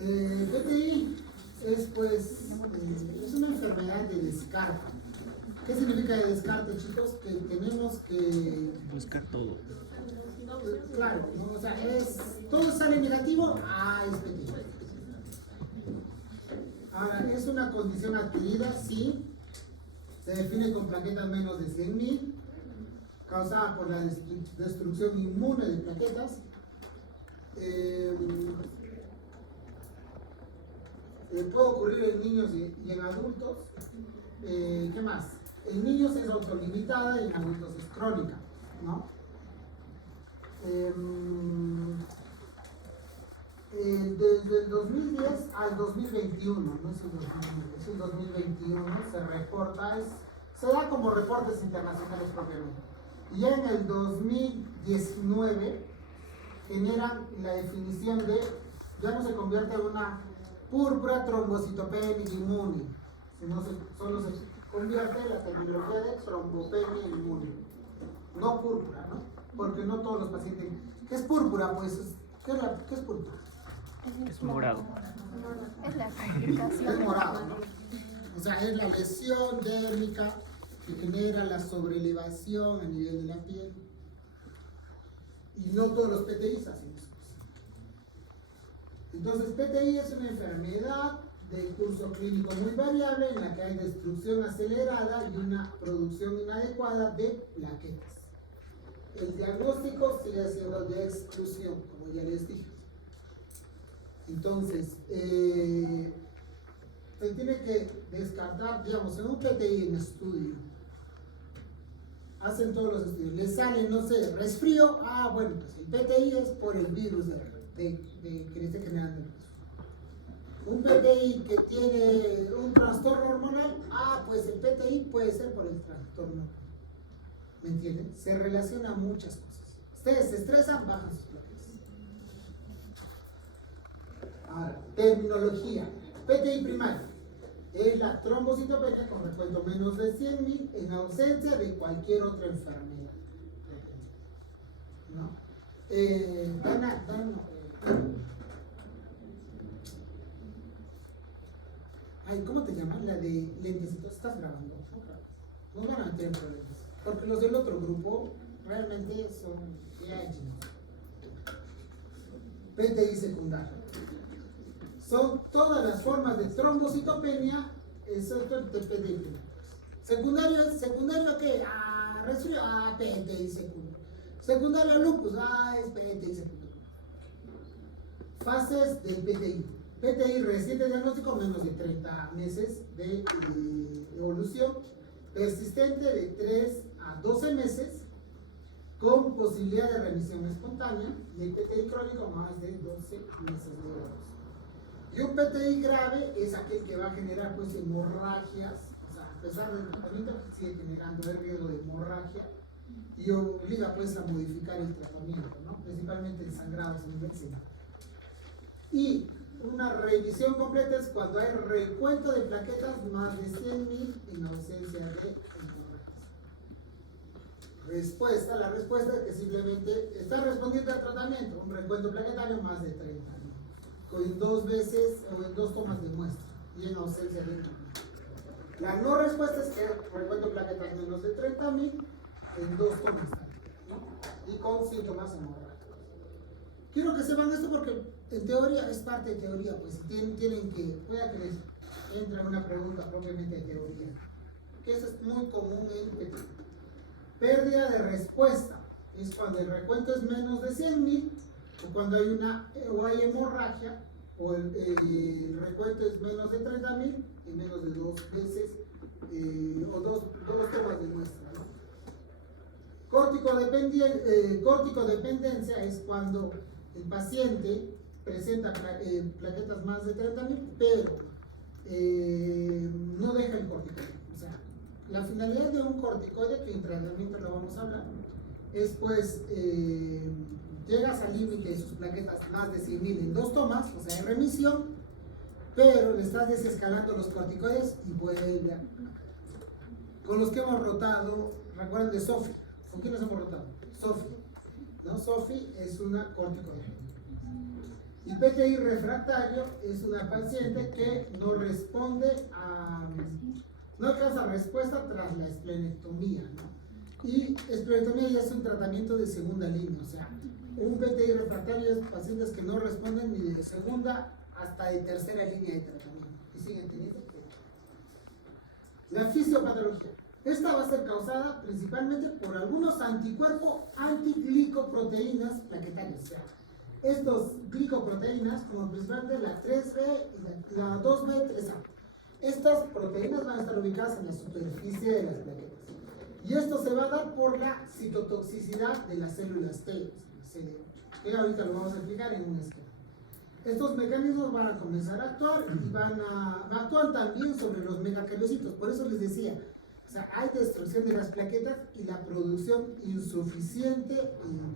PTI es pues es una enfermedad de descarte. ¿Qué significa de descarte, chicos? Que tenemos que buscar todo. Claro, ¿no? O sea, todo sale negativo, es PTI. Ahora, es una condición adquirida, sí, se define con plaquetas menos de 100.000, causada por la destrucción inmune de plaquetas. Puede ocurrir en niños y en adultos. ¿Qué más? En niños es autolimitada y en adultos es crónica, ¿no? Desde el 2010 al 2021, no es el 2009, es el 2021, se reporta, se da como reportes internacionales propiamente. Y en el 2019 generan la definición de, ya no se convierte en una púrpura trombocitopénica inmune, sino solo se convierte en la terminología de trombopenia inmune, no púrpura, ¿no? Porque no todos los pacientes. ¿Qué es púrpura? Pues, ¿qué es púrpura? Es morado. Es la complicación. Es morado, ¿no? O sea, es la lesión dérmica que genera la sobrelevación a nivel de la piel. Y no todos los PTIs hacen eso. Entonces, PTI es una enfermedad de curso clínico muy variable en la que hay destrucción acelerada y una producción inadecuada de plaquetas. El diagnóstico sigue siendo de exclusión, como ya les dije. Entonces, se tiene que descartar, digamos, en un PTI en estudio, hacen todos los estudios, les sale, no sé, resfrío, bueno, pues el PTI es por el virus que le esté generando el virus. Un PTI que tiene un trastorno hormonal, pues el PTI puede ser por el trastorno. ¿Me entienden? Se relaciona a muchas cosas. Ustedes se estresan, bajan sus plaquetas. Ahora, terminología. PTI primario es la trombocitopenia con recuento menos de 100.000 en ausencia de cualquier otra enfermedad. ¿No? ¿Cómo te llamas? La de lentecitos. ¿Estás grabando? Nos van a meter en problemas. Porque los del otro grupo realmente son PTI secundario. Son todas las formas de trombocitopenia, excepto el PTI. ¿Secundario qué? Resfrío, PTI secundario. Secundario lupus, es PTI secundario. Fases del PTI. PTI reciente diagnóstico, menos de 30 meses de evolución. Persistente de 3 a 12 meses, con posibilidad de remisión espontánea. Y el PTI crónico, más de 12 meses de evolución. Y un PTI grave es aquel que va a generar pues hemorragias, o sea, a pesar del tratamiento sigue generando el riesgo de hemorragia y obliga pues a modificar el tratamiento, ¿no? Principalmente en sangrados en vena. Y una revisión completa es cuando hay recuento de plaquetas más de 100.000 en ausencia de hemorragias. La respuesta es que simplemente está respondiendo al tratamiento, un recuento plaquetario más de 30. En 2 veces o en 2 tomas de muestra y en ausencia de la no respuesta es que recuento plaquetas menos de 30.000 en 2 tomas, ¿no? Y con síntomas hemorrágicos. Quiero que sepan esto porque en teoría es parte de teoría, pues tienen que, pueda que les entre una pregunta propiamente de teoría, que eso es muy común en PTI. Pérdida de respuesta es cuando el recuento es menos de 100.000 o cuando hay hemorragia o el recuento es menos de 30.000 y menos de 2 veces o dos tomas de muestra, ¿no? Corticodependencia es cuando el paciente presenta plaquetas más de 30.000 pero no deja el corticoide. O sea, la finalidad de un corticoide, que en tratamiento lo vamos a hablar, es pues llegas al límite de sus plaquetas más de 100.000 en 2 tomas, o sea, en remisión, pero le estás desescalando los corticoides y vuelve a... Con los que hemos rotado, recuerden de Sofi. ¿Con quiénes hemos rotado? Sofi, ¿no? Sofi es una corticoide. Y PTI refractario es una paciente que no responde no alcanza respuesta tras la esplenectomía, ¿no? Y esplenectomía ya es un tratamiento de segunda línea, o sea, un PTI refractario es pacientes que no responden ni de segunda hasta de tercera línea de tratamiento. ¿Y siguen teniendo? La fisiopatología. Esta va a ser causada principalmente por algunos anticuerpos antiglicoproteínas plaquetarias. O sea, estos glicoproteínas, como principalmente la 3B y la 2B, 3A. Estas proteínas van a estar ubicadas en la superficie de las plaquetas. Y esto se va a dar por la citotoxicidad de las células T, CD8, que ahorita lo vamos a explicar en un esquema. Estos mecanismos van a comenzar a actuar y actúan también sobre los megacariocitos. Por eso les decía, o sea, hay destrucción de las plaquetas y la producción insuficiente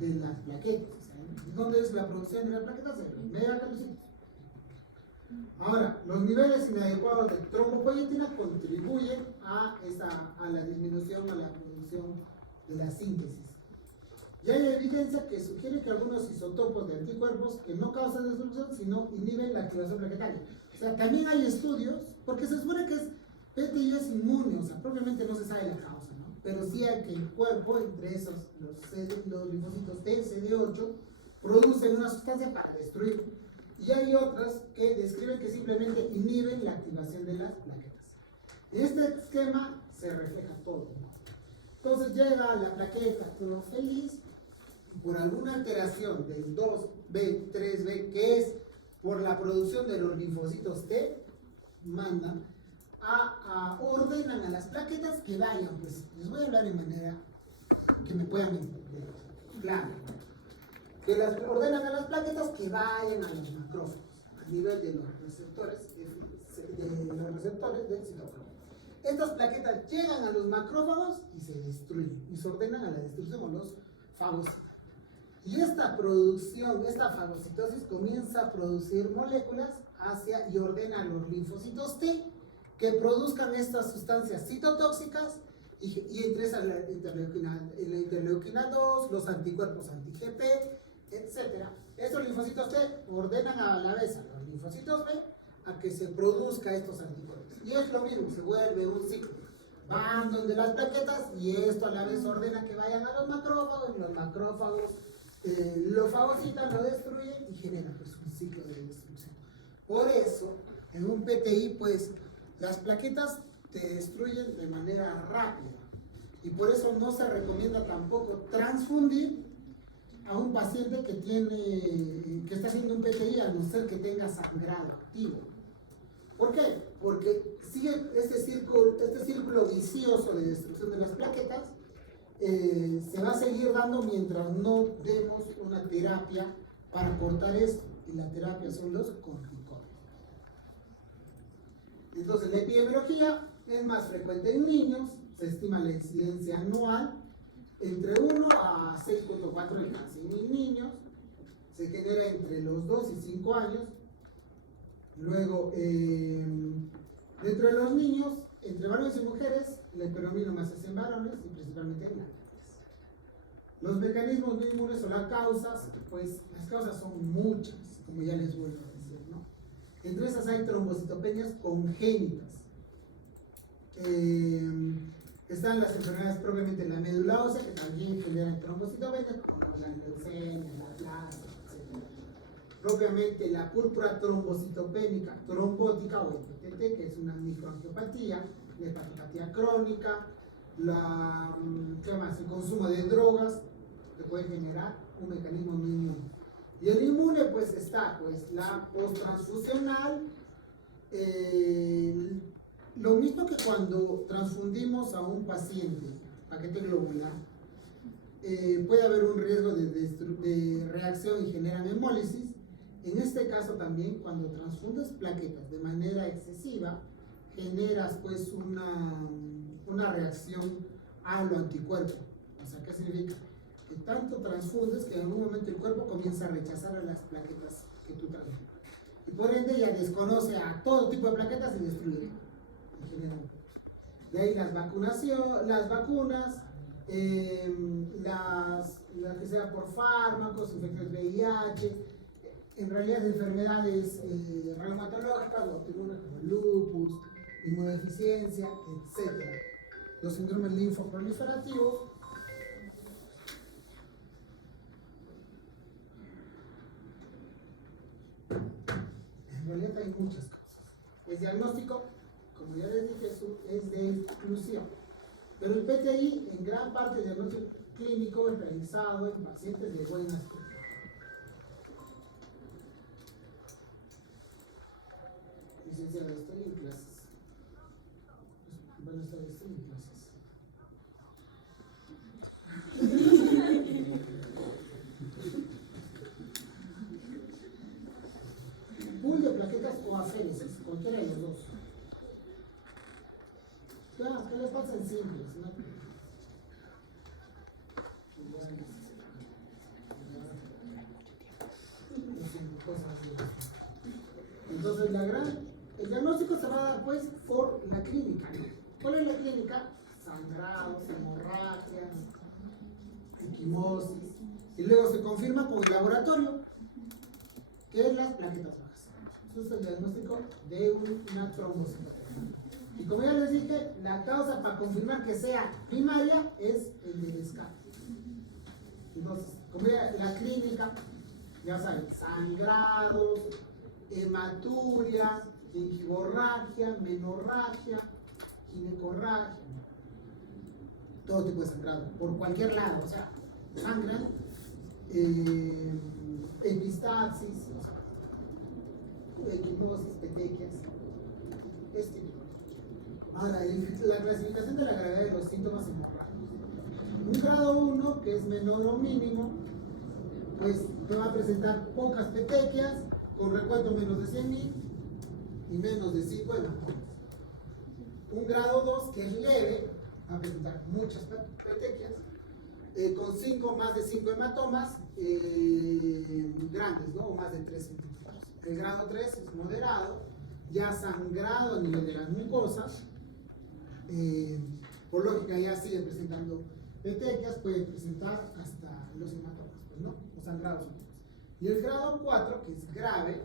de las plaquetas. O sea, ¿dónde es la producción de las plaquetas? En los megacariocitos. Ahora, los niveles inadecuados de trombopoietina contribuyen a la disminución, a la producción de la síntesis. Y hay evidencia que sugiere que algunos isotopos de anticuerpos que no causan destrucción, sino inhiben la activación plaquetaria. O sea, también hay estudios, porque se supone que PTI es inmune, o sea, probablemente no se sabe la causa, ¿no? Pero sí hay que el cuerpo, entre esos, los linfocitos T, CD8, producen una sustancia para destruir. Y hay otras que describen que simplemente inhiben la activación de las plaquetas. En este esquema se refleja todo, ¿no? Entonces llega la plaqueta, todo feliz, y por alguna alteración del 2B, 3B, que es por la producción de los linfocitos T, ordenan a las plaquetas que vayan, pues les voy a hablar de manera que me puedan entender, claro, que las ordenan a las plaquetas que vayan a los macrófagos, a nivel de los receptores del citoplasma. Estas plaquetas llegan a los macrófagos y se destruyen, y se ordenan a la destrucción con los fagocitos. Y esta producción, esta fagocitosis comienza a producir moléculas y ordena a los linfocitos T que produzcan estas sustancias citotóxicas y entre esas la interleuquina 2, los anticuerpos anti-GP, etc. Estos linfocitos T ordenan a la vez a los linfocitos B a que se produzca estos anticuerpos. Y es lo mismo, se vuelve un ciclo. Van donde las plaquetas y esto a la vez ordena que vayan a los macrófagos, y los macrófagos lo fagocitan, lo destruyen y generan pues, un ciclo de destrucción. Por eso, en un PTI, pues, las plaquetas te destruyen de manera rápida. Y por eso no se recomienda tampoco transfundir a un paciente que está haciendo un PTI, a no ser que tenga sangrado activo. ¿Por qué? Porque sigue este círculo vicioso de destrucción de las plaquetas, se va a seguir dando mientras no demos una terapia para cortar esto. Y la terapia son los corticoides. Entonces, la epidemiología es más frecuente en niños, se estima la incidencia anual entre 1 a 6.4 de cada 100.000 niños, se genera entre los 2 y 5 años. Luego, dentro de los niños, entre varones y mujeres, la predomina más es en varones y principalmente en mujeres. Los mecanismos no inmunes o las causas, pues las causas son muchas, como ya les vuelvo a decir, ¿no? Entre esas hay trombocitopenias congénitas. Están las enfermedades propiamente la médula ósea, que también generan trombocitopenias, como la leucemia, la plasma, etc. Propiamente la púrpura trombocitopénica trombótica o EPTT, que es una microangiopatía, la hepatopatía crónica, el consumo de drogas, que puede generar un mecanismo no inmune. Y el inmune, pues está la posttransfusional, lo mismo que cuando transfundimos a un paciente, paquete globular, puede haber un riesgo de reacción y generan hemólisis. En este caso también, cuando transfundes plaquetas de manera excesiva, generas pues una reacción a lo anticuerpo. O sea, ¿qué significa? Que tanto transfundes que en algún momento el cuerpo comienza a rechazar a las plaquetas que tú transfundes. Y por ende ya desconoce a todo tipo de plaquetas y destruye. Y genera un virus. De ahí las vacunas, la que sea por fármacos, infecciones VIH, en realidad de enfermedades reumatológicas o autoinmunes como lupus, inmunodeficiencia, etc. Los síndromes linfoproliferativos. En realidad hay muchas causas. El diagnóstico, como ya les dije, es de exclusión. Pero el PTI, en gran parte del diagnóstico clínico, es realizado en pacientes de buena estructura. Licenciada, estoy en clases. Bueno, estoy en clases. Pool de plaquetas o aféresis, cualquiera de los dos. Ya, ¿qué les pasa en simples? ¿No? Entonces, el diagnóstico se va a dar pues por la clínica. ¿Cuál es la clínica? Sangrados, hemorragias, equimosis. Y luego se confirma con el laboratorio, que es las plaquetas bajas. Eso es el diagnóstico de una trombosis. Y como ya les dije, la causa para confirmar que sea primaria es el del escape. Entonces, como ya la clínica, ya saben, sangrados, hematuria, gingivorragia, menorragia, ginecorragia, todo tipo de sangrado, por cualquier lado, o sea, sangran, epistaxis, equimosis, petequias, este tipo. Ahora, la clasificación de la gravedad de los síntomas hemorrágicos. Un grado 1, que es menor o mínimo, pues te va a presentar pocas petequias, con recuento menos de 100.000 y menos de 5 hematomas. Un grado 2, que es leve, va a presentar muchas petequias, con más de 5 hematomas grandes, ¿no? O más de 3 centímetros. El grado 3 es moderado, ya sangrado a nivel de las mucosas. Por lógica ya siguen presentando petequias, pueden presentar hasta los hematomas, pues, ¿no? Los sangrados. Y el grado 4, que es grave,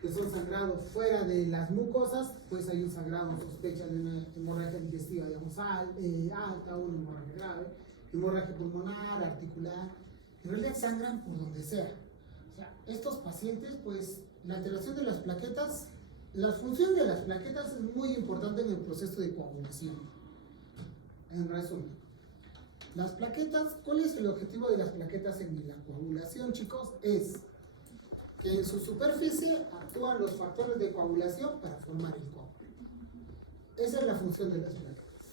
que son sangrados fuera de las mucosas, pues hay un sangrado sospecha de una hemorragia digestiva, digamos, alta, o una hemorragia grave, hemorragia pulmonar, articular. En realidad sangran por donde sea. O sea, estos pacientes, pues, la alteración de las plaquetas, la función de las plaquetas es muy importante en el proceso de coagulación. En resumen, las plaquetas, ¿cuál es el objetivo de las plaquetas en la coagulación, chicos? Es que en su superficie actúan los factores de coagulación para formar el coágulo. Esa es la función de las plaquetas.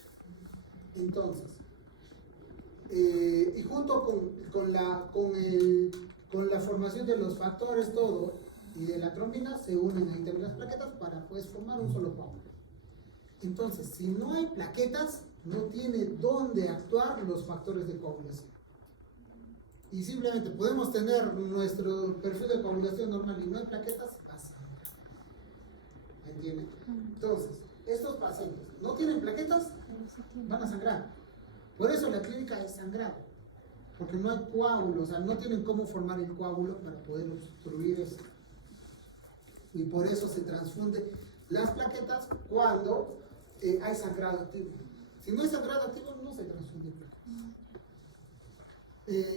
Entonces, y junto con la formación de los factores, todo, y de la trombina, se unen ahí también las plaquetas para pues formar un solo coágulo. Entonces, si no hay plaquetas, no tiene dónde actuar los factores de coagulación. Y simplemente podemos tener nuestro perfil de coagulación normal y no hay plaquetas, va a sangrar. ¿Entienden? Entonces, estos pacientes no tienen plaquetas, van a sangrar. Por eso la clínica es sangrado. Porque no hay coágulo, o sea, no tienen cómo formar el coágulo para poder obstruir eso. Y por eso se transfunden las plaquetas cuando hay sangrado activo. Si no hay sangrado activo, no se transfunden plaquetas.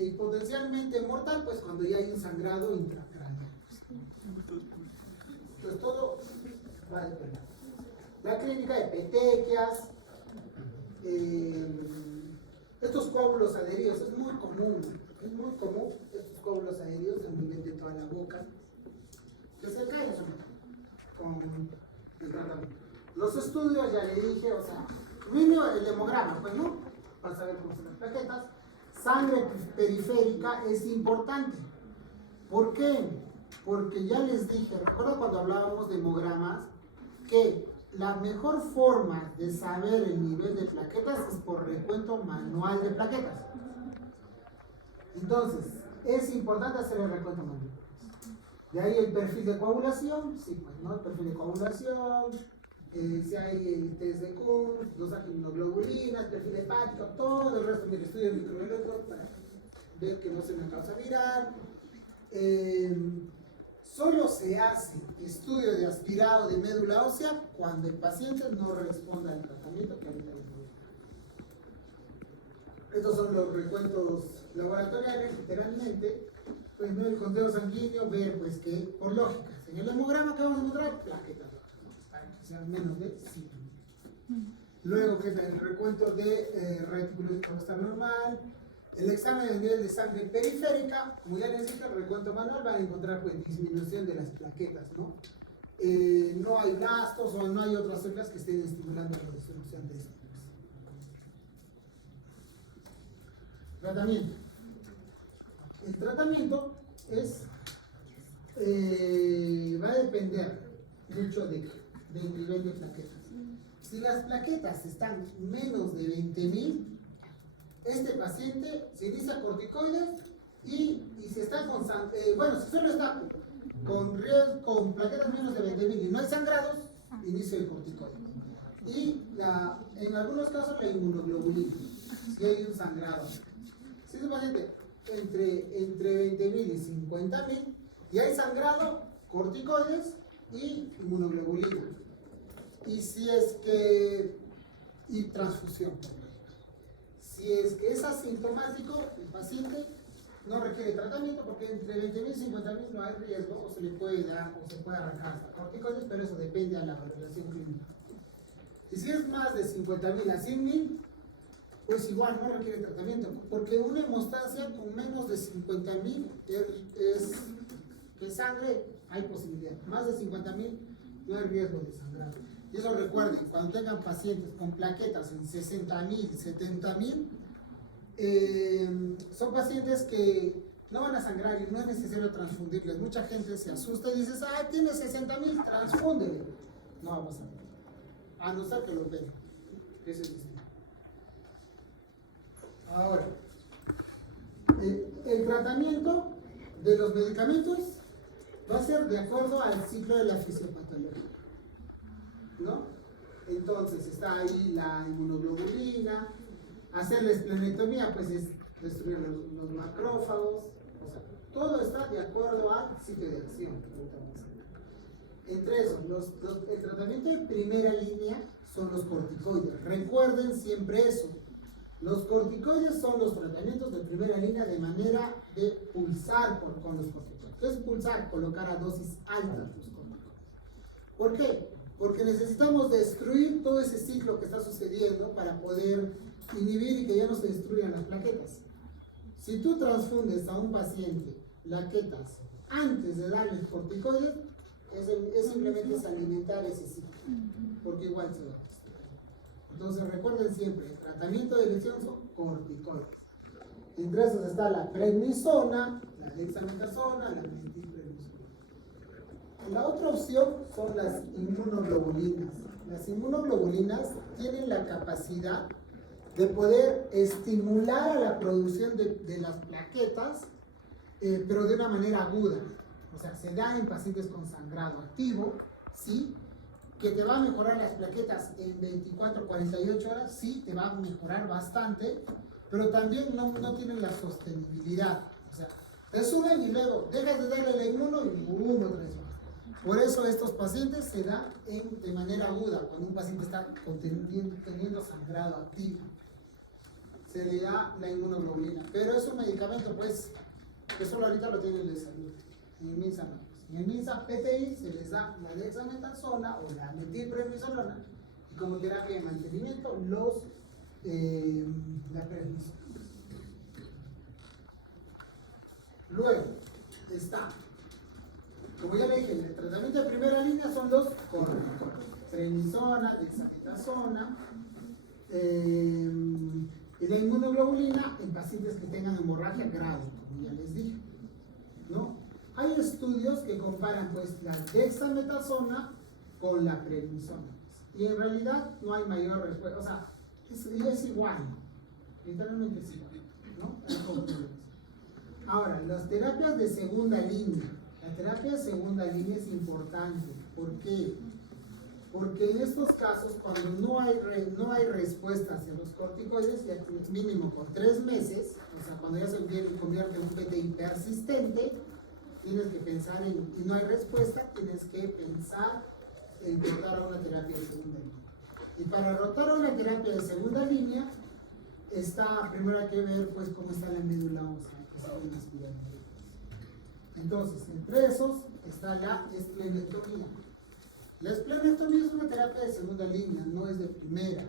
Y potencialmente mortal, pues cuando ya hay un sangrado intracraneal. Entonces todo va a depender. La clínica de petequias, estos coágulos adheridos, es muy común estos coágulos adheridos a nivel de toda la boca, que se caen con el tratamiento. Los estudios, ya le dije, o sea, mínimo el hemograma, pues, ¿no? Para saber cómo son las plaquetas. Sangre periférica es importante. ¿Por qué? Porque ya les dije, recuerda cuando hablábamos de hemogramas, que la mejor forma de saber el nivel de plaquetas es por recuento manual de plaquetas. Entonces, es importante hacer el recuento manual. De ahí el perfil de coagulación, sí, pues, ¿no? El perfil de coagulación, si hay el test de Kuhn, dos inmunoglobulinas, perfil hepático, todo el resto del estudio de microelectro para ver que no sea una causa viral. se hace estudio de aspirado de médula ósea cuando el paciente no responde al tratamiento que ahorita les voy a dar. Estos son los recuentos laboratoriales, literalmente. Pues no el conteo sanguíneo, ver pues que, por lógica, en el hemograma que vamos a encontrar, plaquetas, para que sean menos de 5. Luego que el recuento de reticulocito está normal. El examen de nivel de sangre periférica, como ya les dije, el recuento manual van a encontrar pues, disminución de las plaquetas, ¿no? No hay blastos o no hay otras células que estén estimulando la destrucción de esto. Tratamiento. El tratamiento es, va a depender mucho del nivel de plaquetas. Si las plaquetas están menos de 20.000, este paciente se inicia corticoides y si está con si solo está con plaquetas menos de 20.000 y no hay sangrados, inicio el corticoide. Y en algunos casos la inmunoglobulina, si hay un sangrado. Si es un paciente entre 20.000 y 50.000 y hay sangrado, corticoides y inmunoglobulina. Y si es que, y transfusión. Si es que es asintomático, el paciente no requiere tratamiento porque entre 20.000 y 50.000 no hay riesgo, o se le puede dar o se puede arrancar hasta corticoides, pero eso depende de la valoración clínica. Y si es más de 50.000 a 100.000, pues igual no requiere tratamiento, porque una hemostasia con menos de 50.000 es que sangre, hay posibilidad. Más de 50.000 no hay riesgo de sangrado. Y eso recuerden, cuando tengan pacientes con plaquetas en 60.000, 70.000, son pacientes que no van a sangrar y no es necesario transfundirles. Mucha gente se asusta y dice, ah, tiene 60.000, transfúndele. No va a pasar. A no ser que lo vean. Eso es distinto. Ahora, el tratamiento de los medicamentos va a ser de acuerdo al ciclo de la fisiopatología, ¿no? Entonces está ahí la inmunoglobulina, hacer la esplenectomía pues es destruir los macrófagos, o sea, todo está de acuerdo al ciclo de acción. Entre esos, el tratamiento de primera línea son los corticoides. Recuerden siempre eso. Los corticoides son los tratamientos de primera línea de manera de pulsar con los corticoides. ¿Qué es pulsar? Colocar a dosis altas los corticoides. ¿Por qué? Porque necesitamos destruir todo ese ciclo que está sucediendo para poder inhibir y que ya no se destruyan las plaquetas. Si tú transfundes a un paciente plaquetas antes de darles corticoides, es simplemente alimentar ese ciclo, porque igual se va. Entonces recuerden siempre, el tratamiento de elección son corticoides. Entre esos está la prednisona, la dexametasona, la metilprednisona. La otra opción son las inmunoglobulinas. Las inmunoglobulinas tienen la capacidad de poder estimular a la producción de las plaquetas, pero de una manera aguda. O sea, se da en pacientes con sangrado activo, ¿sí? Que te va a mejorar las plaquetas en 24, 48 horas, sí, te va a mejorar bastante, pero también no tienen la sostenibilidad. O sea, te suben y luego dejas de darle la inmuno y otra vez más. Por eso estos pacientes se dan de manera aguda, cuando un paciente está teniendo sangrado activo. Se le da la inmunoglobulina, pero es un medicamento pues que solo ahorita lo tienen de salud. En el MINSA no. En el MINSA PTI se les da la dexametasona o la metilprednisolona y como terapia de mantenimiento la prednisona. Luego está, como ya le dije, el tratamiento de primera línea son los corticoides: prednisona, dexametasona, y la inmunoglobulina en pacientes que tengan hemorragia grave, como ya les dije, ¿no? Hay estudios que comparan pues la dexametasona con la prednisona y en realidad no hay mayor respuesta, o sea, es igual, literalmente es igual, ¿no? Ahora, las terapias de segunda línea, la terapia de segunda línea es importante. ¿Por qué? Porque en estos casos, cuando no hay respuesta hacia los corticoides, ya mínimo por 3 meses, o sea, cuando ya se convierte en un PTI persistente, tienes que pensar y no hay respuesta, tienes que pensar en rotar a una terapia de segunda línea. Y para rotar a una terapia de segunda línea, primero hay que ver pues cómo está la médula ósea, que son las pirámides. Entonces, entre esos está la esplenectomía. La esplenectomía es una terapia de segunda línea, no es de primera.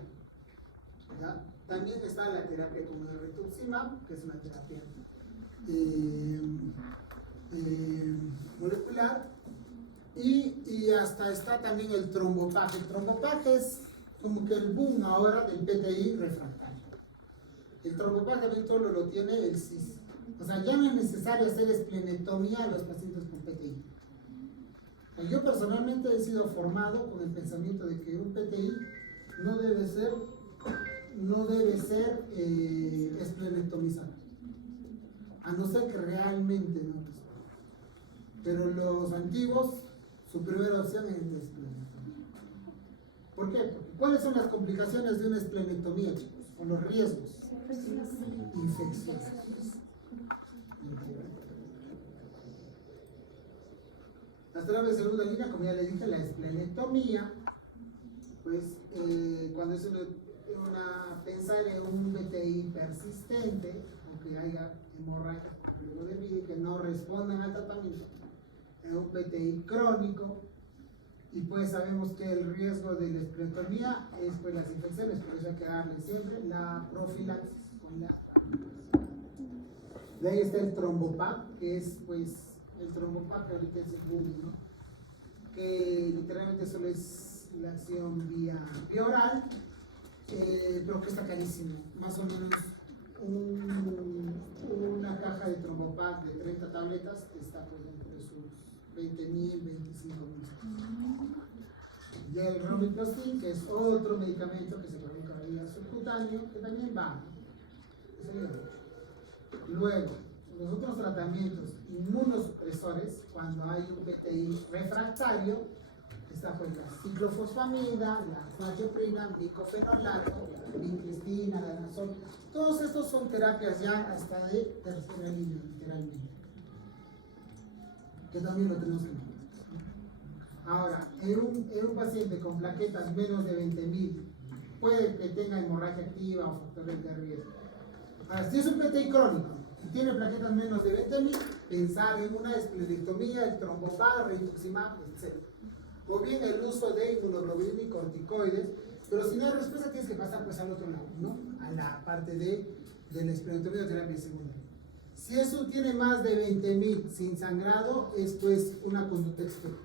¿Ya? También está la terapia como el rituximab, que es una terapia molecular, y hasta está también el trombopac. El trombopac es como que el boom ahora del PTI refractario. El trombopac también todo lo tiene el CIS. O sea, ya no es necesario hacer esplenectomía a los pacientes con PTI. Yo personalmente he sido formado con el pensamiento de que un PTI no debe ser esplenectomizado, a no ser que realmente no. Pero los antiguos, su primera opción es la esplenectomía. ¿Por qué? Porque ¿cuáles son las complicaciones de una esplenectomía, chicos? O los riesgos infecciosos. Las terapias de segunda línea, como ya les dije, la esplenectomía, pues cuando es pensar en un BTI persistente, o que haya hemorragia luego de vida y que no respondan al tratamiento, en un BTI crónico, y pues sabemos que el riesgo de la esplenectomía es pues las infecciones, por eso hay que darle siempre la profilaxis con la. De ahí está el trombopac, que es pues el trombopac que ahorita es el boom, ¿no? Que literalmente solo es la acción vía oral, pero que está carísimo, más o menos una caja de trombopac de 30 tabletas está por entre sus 20.000, 25.000. Ya el romiplastin, que es otro medicamento que se coloca vía subcutáneo, que también va. Luego, los otros tratamientos inmunosupresores, cuando hay un PTI refractario, está pues la ciclofosfamida, la flachoprina, micofenolato, la vincristina, la danazol. Todos estos son terapias ya hasta de tercera línea, literalmente. Que también lo tenemos en cuenta. Ahora, en un paciente con plaquetas menos de 20.000, puede que tenga hemorragia activa o factores de riesgo. Ahora, si es un PTI crónico y tiene plaquetas menos de 20.000, pensar en una esplenectomía, el trombopac, rituximab, etc. O bien el uso de inmunoglobulina y corticoides, pero si no hay respuesta tienes que pasar pues al otro lado, ¿no? A la parte de la esplenectomía o terapia segunda. Si eso tiene más de 20.000 sin sangrado, es pues una conducta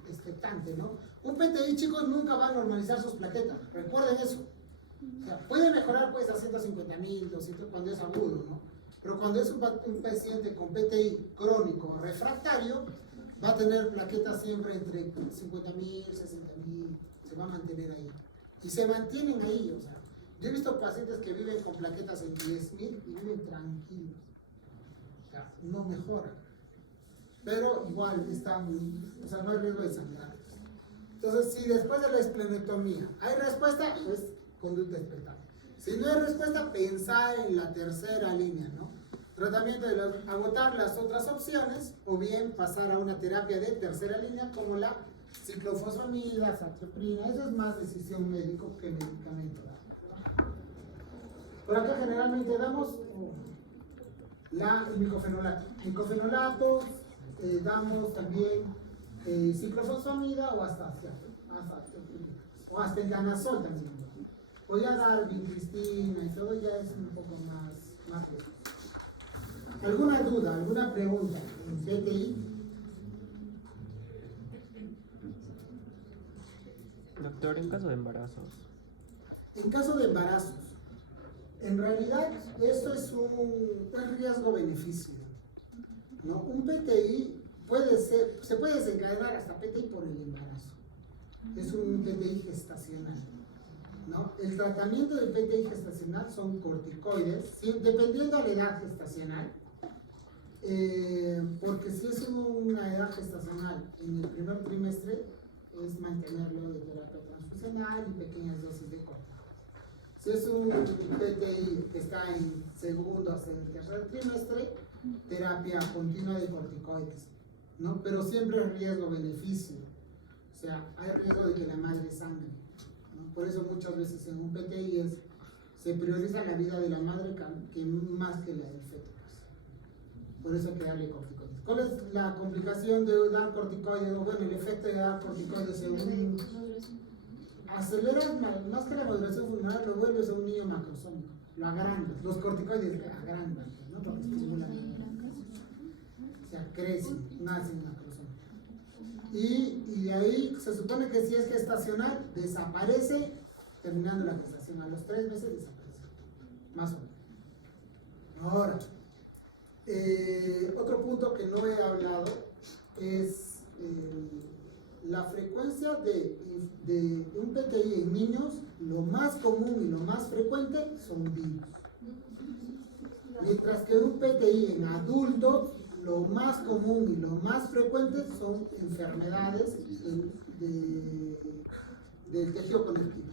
expectante, ¿no? Un PTI, chicos, nunca va a normalizar sus plaquetas, recuerden eso. O sea, puede mejorar pues a 150.000, 200 cuando es agudo, ¿no? Pero cuando es un paciente con PTI crónico refractario, va a tener plaquetas siempre entre 50.000, 60.000, se va a mantener ahí. Y se mantienen ahí, o sea, yo he visto pacientes que viven con plaquetas en 10.000 y viven tranquilos. O sea, no mejoran. Pero igual están, o sea, no hay riesgo de sangrar. Entonces, si después de la esplenectomía hay respuesta, pues conducta expectante. Si no hay respuesta, pensar en la tercera línea, ¿no? Tratamiento de agotar las otras opciones o bien pasar a una terapia de tercera línea como la ciclofosfamida, satroprina. Eso es más decisión médico que medicamento. Por acá generalmente damos el micofenolato. Micofenolato, damos también ciclofosfamida o hasta el danazol también. Voy a dar vincristina y todo, ya es un poco más riesgo. ¿Alguna duda, alguna pregunta en PTI? Doctor, en caso de embarazos. En caso de embarazos, en realidad esto es un riesgo-beneficio, ¿no? Un PTI se puede desencadenar hasta PTI por el embarazo. Es un PTI gestacional, ¿no? El tratamiento del PTI gestacional son corticoides, dependiendo de la edad gestacional. Porque si es una edad gestacional en el primer trimestre, es mantenerlo de terapia transfusional y pequeñas dosis de corticoides. Si es un PTI que está en segundo hasta el tercer trimestre, terapia continua de corticoides. ¿no? Pero siempre hay riesgo-beneficio. O sea, hay riesgo de que la madre sangre, ¿no? Por eso muchas veces en un PTI se prioriza la vida de la madre que más que la del feto. Por eso hay que darle corticoides. ¿Cuál es la complicación de dar corticoides? Bueno, el efecto de dar corticoides según aceleras más que la maduración funcional, lo vuelves a un niño macrosómico, lo agrandas, los corticoides agrandan, ¿no? Porque o sea, crecen, nacen macrosómicos. Y de ahí se supone que si es gestacional, desaparece terminando la gestación, a los 3 meses desaparece, más o menos. Ahora, otro punto que no he hablado es la frecuencia de un PTI en niños. Lo más común y lo más frecuente son virus, mientras que un PTI en adultos lo más común y lo más frecuente son enfermedades del tejido conectivo,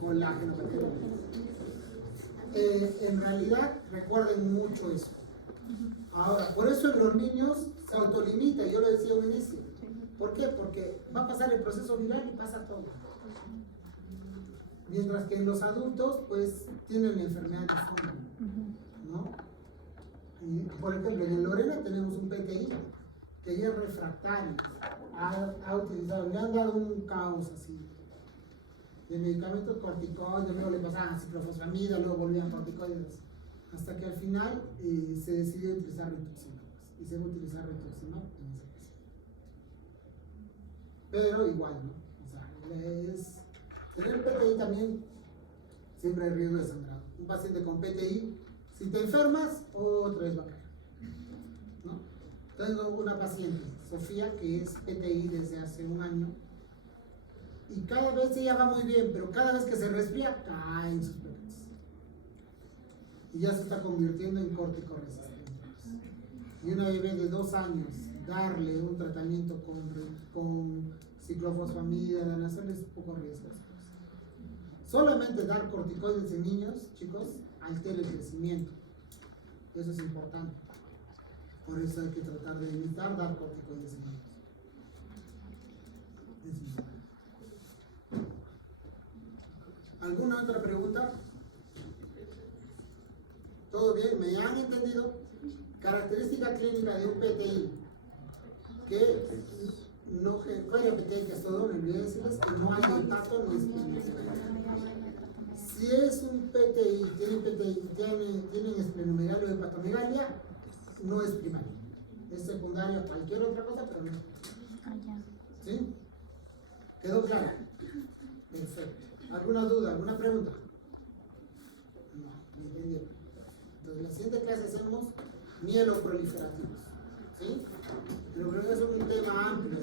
colágeno. En realidad, recuerden mucho eso. Ahora, por eso en los niños se autolimita, yo lo decía al inicio. ¿Por qué? Porque va a pasar el proceso viral y pasa todo. Mientras que en los adultos, pues, tienen la enfermedad difunda, ¿no? Y, por ejemplo, en Lorena tenemos un PTI que ya es refractario, ha utilizado, le han dado un caos así. De medicamentos corticoides, luego le pasaban ciclofosfamida, luego volvían corticoides, hasta que al final se decidió utilizar rituximab, y se va a utilizar rituximab en ese caso. Pero igual, ¿no? O sea, tener PTI también siempre hay riesgo de sangrado. Un paciente con PTI, si te enfermas, otra vez va a caer, ¿no? Tengo una paciente, Sofía, que es PTI desde hace un año. Y cada vez ella va muy bien, pero cada vez que se resfría, caen sus plaquetas. Y ya se está convirtiendo en corticoresistente. Y una bebé de 2 años, darle un tratamiento con ciclofosfamida, danazol, es poco riesgoso. Solamente dar corticoides en niños, chicos, altera el crecimiento. Eso es importante. Por eso hay que tratar de evitar dar corticoides en niños. Es importante. ¿Alguna otra pregunta? ¿Todo bien? ¿Me han entendido? Característica clínica de un PTI que no fuera PTI, que es todo, me olvidé decirles que no hay hepato ni esplenomegalia. Si es un PTI, tienen esplenomegalia o hepatomegalia, no es primaria. Es secundaria a cualquier otra cosa, pero no. ¿Sí? ¿Quedó claro? Perfecto. ¿Alguna duda? ¿Alguna pregunta? No, me entendieron. Entonces, en la siguiente clase hacemos mieloproliferativos. ¿Sí? Pero creo que es un tema amplio.